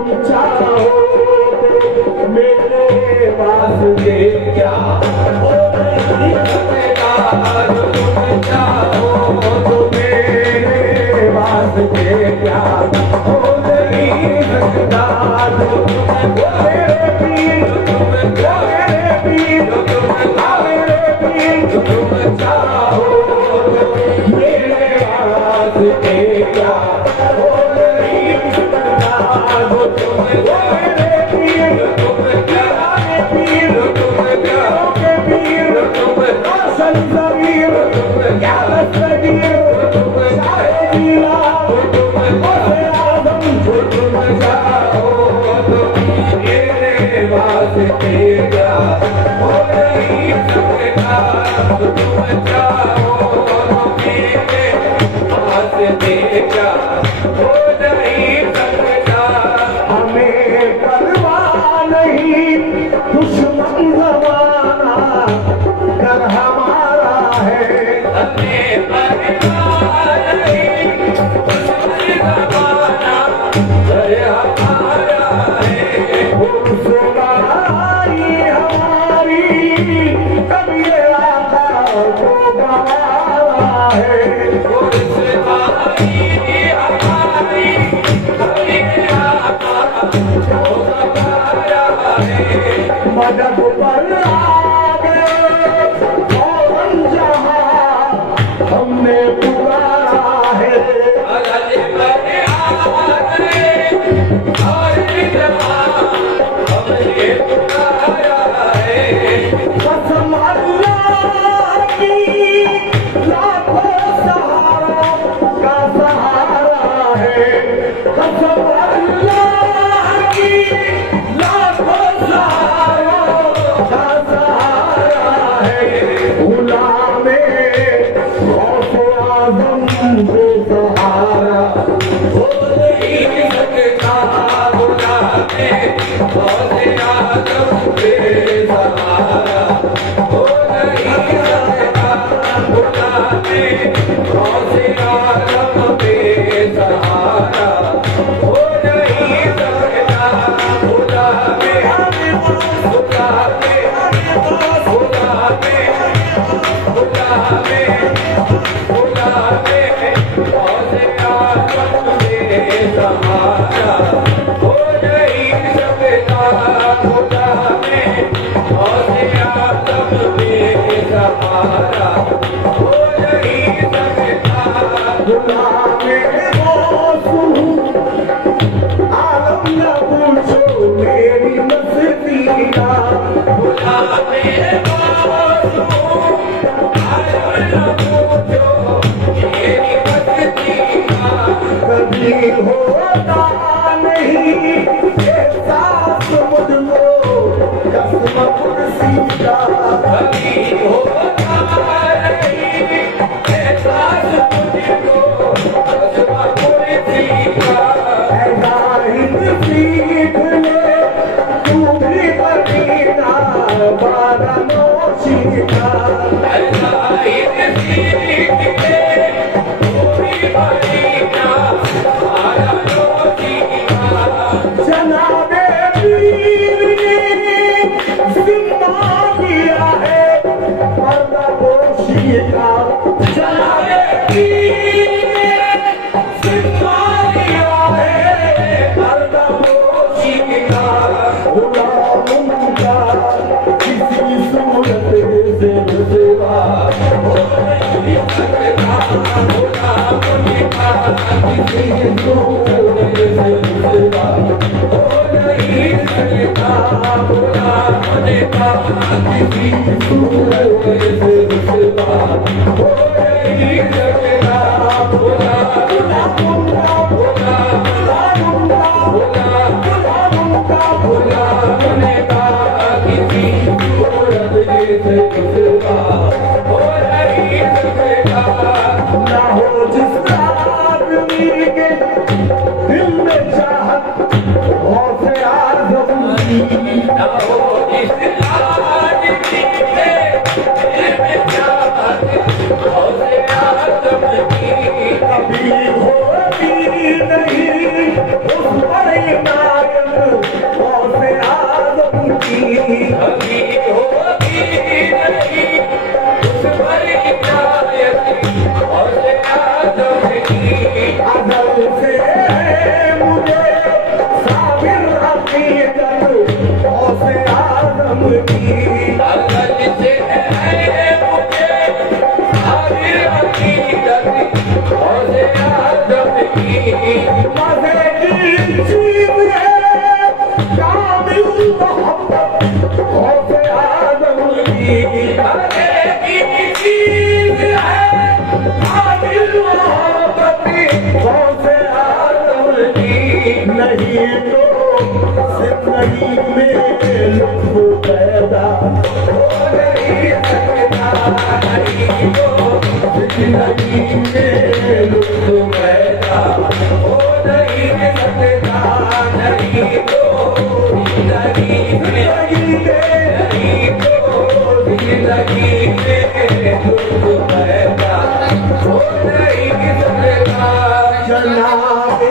तुम चाहो तो मेरे वास्ते क्या हो नहीं सकता, जो तुम चाहो तो मेरे वास्ते क्या हो नहीं सकता, जो तुम मेरे पीर मेरे पीर मेरे पीर तुम चाहो तो मेरे वास्ते क्या हो नहीं सकता, जो तुम मेरे पीर मेरे पीर के पीर असल ज़मीर क्या सगीर चाहे गीला ओसे आदम जो तुम चाहो तो मेरे वास्ते क्या हो नहीं सकता, जो तुम चाहो तो मेरे वास्ते क्या हो नहीं सकता। हमें परवाह नहीं दुश्मन ज़माना कर हमारा है, हमें परवाह नहीं दुश्मन ज़माना कर हमारा है, सुनाई हमारी कभी आका को गवारा है, सुनाई हमारी कभी आका को गवारा है। मदद पर आ गए कौन जहां हमने पुकारा है, मदद पर आ गए कौन जहां हमने पुकारा है। कसम अल्लाह की लाखों सहारों का सहारा है, कसम अल्लाह की लाखों सहारों का सहारा है। गुलामे गौसे आज़म बेसहारा हो नहीं सकता, गुलामे गौसे आज़म बेसहारा हो नहीं सकता, गुलामे गौसे आज़म बेसहारा हो नहीं सकता, गुलामे आलम न पूछो मेरी मस्ती का, गुलामे कभी होता नहीं एहसास मुझको कसम कुर्सी का, कभी होता नहीं एहसास मुझको कसम कुर्सी का। ऐसा हिंद सीख ले तू भी मदीना बारा नौशी का, ऐसा हिंद सीख ले तू भी मदीना बारा नौशी का। जनाबे पीर ने जिम्मा किया है पर्दा पोशी का, जनाबे पीर ने जिम्मा किया है पर्दा पोशी का। गुलामों का किसी सूरत से रुतबा हो नहीं सकता, गुलामों का किसी सूरत से रुतबा हो नहीं सकता, गुलामों का किसी सूरत से रुतबा हो नहीं सकता, गुलामों का किसी सूरत से रुतबा हो नहीं सकता। ना हो जिस आदमी के दिल में चाहत गौसे आज़म की, ना हो जिस आदमी के दिल में चाहत गौसे आज़म की अगल से है मुझे हरी हकीकत गौसे आदम की मज़े की चीज़ है कामिल मोहब्बत गौसे आदम की मज़े की चीज़ है कामिल मोहब्बत गौसे आदम की नहीं तो जिंदगी में लुत्फ पैदा हो नहीं सकता नहीं तो जिंदगी में लुत्फ पैदा हो नहीं सकता नहीं तो जिंदगी में नहीं तो जिंदगी में दुख पैदा हो नहीं सकता जनाबे